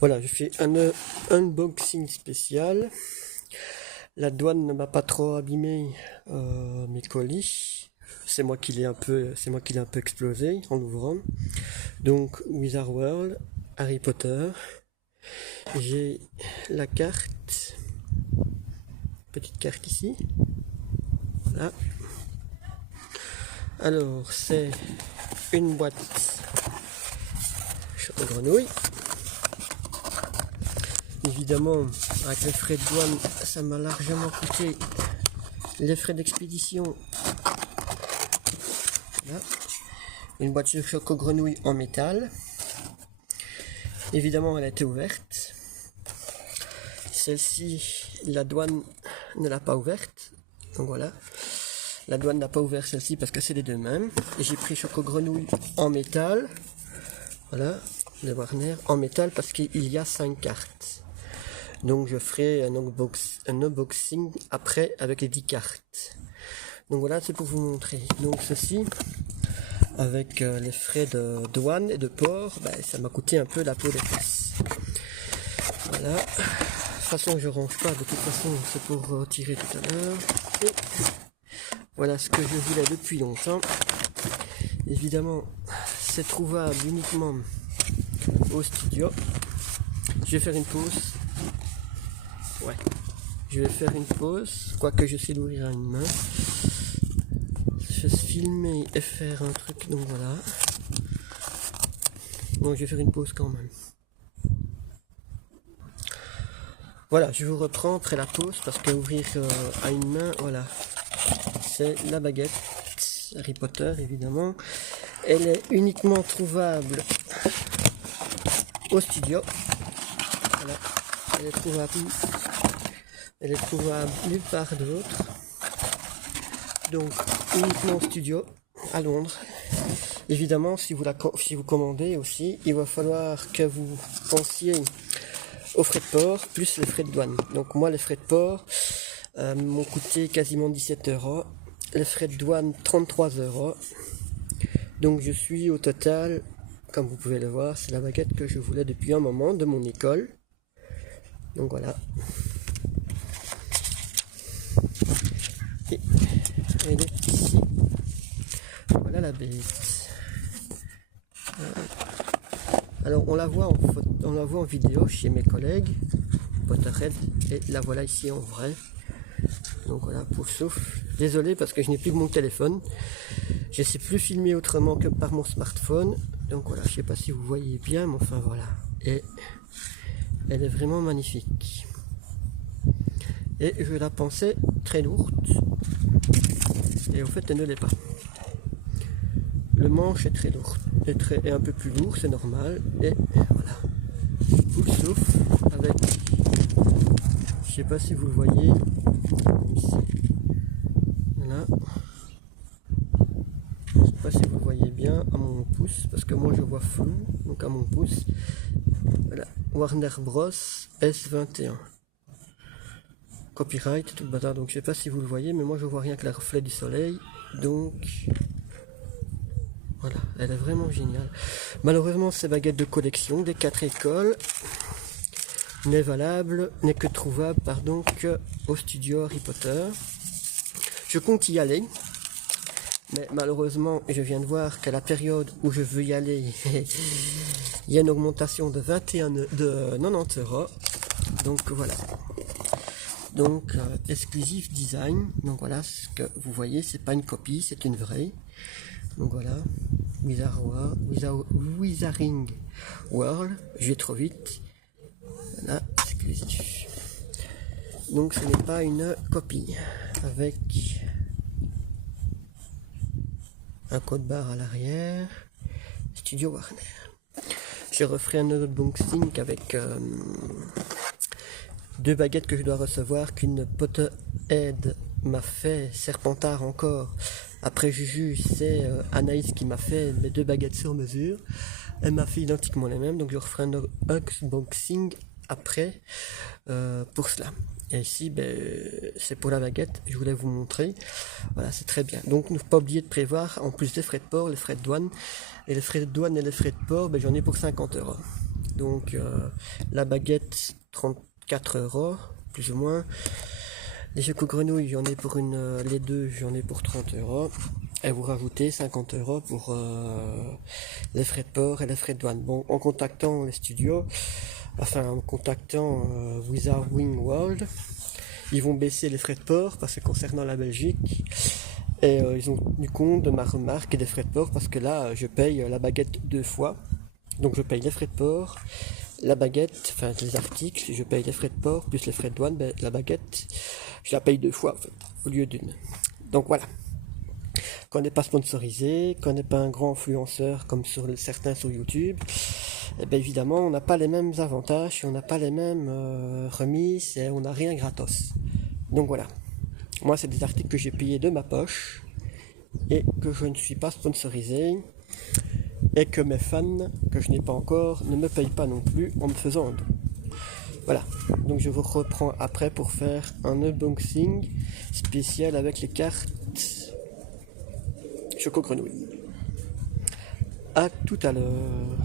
Voilà, je fais un unboxing spécial. La douane ne m'a pas trop abîmé mes colis. C'est moi qui l'ai un peu explosé en l'ouvrant. Donc Wizard World, Harry Potter. J'ai la carte, petite carte ici. Voilà. Alors c'est une boîte chocolat-grenouille. Évidemment, avec les frais de douane, ça m'a largement coûté les frais d'expédition. Voilà. Une boîte de choco-grenouille en métal. Évidemment, elle a été ouverte. Celle-ci, la douane ne l'a pas ouverte. Donc voilà. La douane n'a pas ouvert celle-ci parce que c'est les deux mêmes. Et j'ai pris choco-grenouille en métal. Voilà, de Warner en métal parce qu'il y a 5 cartes. Donc je ferai un unboxing après avec les 10 cartes. Donc voilà, c'est pour vous montrer. Donc ceci, avec les frais de douane et de port, ça m'a coûté un peu la peau des fesses. Voilà. De toute façon, je range pas. De toute façon, c'est pour retirer tout à l'heure. Et voilà ce que je voulais depuis longtemps. Évidemment, c'est trouvable uniquement au studio. Je vais faire une pause. Ouais, je vais faire une pause, quoique je sais l'ouvrir à une main. Je vais filmer et faire un truc, donc voilà. Donc je vais faire une pause quand même. Voilà, je vous reprends après la pause parce qu'ouvrir à une main, voilà. C'est la baguette Harry Potter, évidemment. Elle est uniquement trouvable au studio. Voilà, elle est trouvable nulle part d'autre. Donc uniquement au studio à Londres. Évidemment, si vous commandez aussi, il va falloir que vous pensiez aux frais de port plus les frais de douane. Donc moi, les frais de port m'ont coûté quasiment 17 €. Les frais de douane 33 €. Donc je suis au total, comme vous pouvez le voir, c'est la baguette que je voulais depuis un moment de mon école. Donc voilà. Et elle est ici. Voilà la bête. Alors on la voit en vidéo chez mes collègues Potterhead, et la voilà ici en vrai. Donc voilà, pour souffle. Désolé parce que je n'ai plus que mon téléphone. Je ne sais plus filmer autrement que par mon smartphone. Donc voilà, je ne sais pas si vous voyez bien, mais enfin voilà. Et elle est vraiment magnifique. Et je la pensais très lourde. Et en fait, elle ne l'est pas. Le manche est très lourd. Est un peu plus lourd, c'est normal. Et voilà. Full souffle avec... Je ne sais pas si vous le voyez. Ici. Voilà. Je ne sais pas si vous voyez bien à mon pouce, parce que moi je vois flou, donc à mon pouce. Voilà, Warner Bros S21. Copyright, tout le bazar, donc je sais pas si vous le voyez, mais moi je vois rien que le reflet du soleil, donc voilà, elle est vraiment géniale. Malheureusement, ces baguettes de collection des 4 écoles n'est que trouvable, que au studio Harry Potter. Je compte y aller. Mais malheureusement, je viens de voir qu'à la période où je veux y aller, il y a une augmentation de 90 €. Donc voilà. Donc exclusive design. Donc voilà ce que vous voyez, c'est pas une copie, c'est une vraie. Donc voilà. Wizarding World. Je vais trop vite. Voilà, exclusif. Donc ce n'est pas une copie avec un code barre à l'arrière. Studio Warner. Je referai un unboxing avec 2 baguettes que je dois recevoir, qu'une Potterhead m'a fait, Serpentard encore. Après Juju, c'est Anaïs qui m'a fait les 2 baguettes sur mesure. Elle m'a fait identiquement les mêmes, donc je referai un unboxing après pour cela. Et ici, c'est pour la baguette, je voulais vous montrer. Voilà, c'est très bien. Donc, ne faut pas oublier de prévoir, en plus des frais de port, les frais de douane. Et les frais de douane et les frais de port, j'en ai pour 50 €. Donc la baguette 34 €, plus ou moins. Les choco-grenouilles, j'en ai pour les deux, j'en ai pour 30 €. Et vous rajoutez 50 € pour les frais de port et les frais de douane. Bon, en contactant les studios, en contactant Wizard Wing World, ils vont baisser les frais de port parce que concernant la Belgique, et ils ont tenu compte de ma remarque et des frais de port parce que là, je paye la baguette 2 fois. Donc je paye les frais de port, la baguette, enfin les articles, je paye les frais de port plus les frais de douane, ben, la baguette, je la paye 2 fois en fait, au lieu d'une. Donc voilà. Quand on n'est pas sponsorisé, quand on n'est pas un grand influenceur comme certains sur YouTube, et bien évidemment on n'a pas les mêmes avantages, on n'a pas les mêmes remises et on n'a rien gratos. Donc voilà. Moi c'est des articles que j'ai payés de ma poche et que je ne suis pas sponsorisé. Et que mes fans, que je n'ai pas encore, ne me payent pas non plus en me faisant un don. Voilà, donc je vous reprends après pour faire un unboxing spécial avec les cartes Choco Grenouille. A tout à l'heure.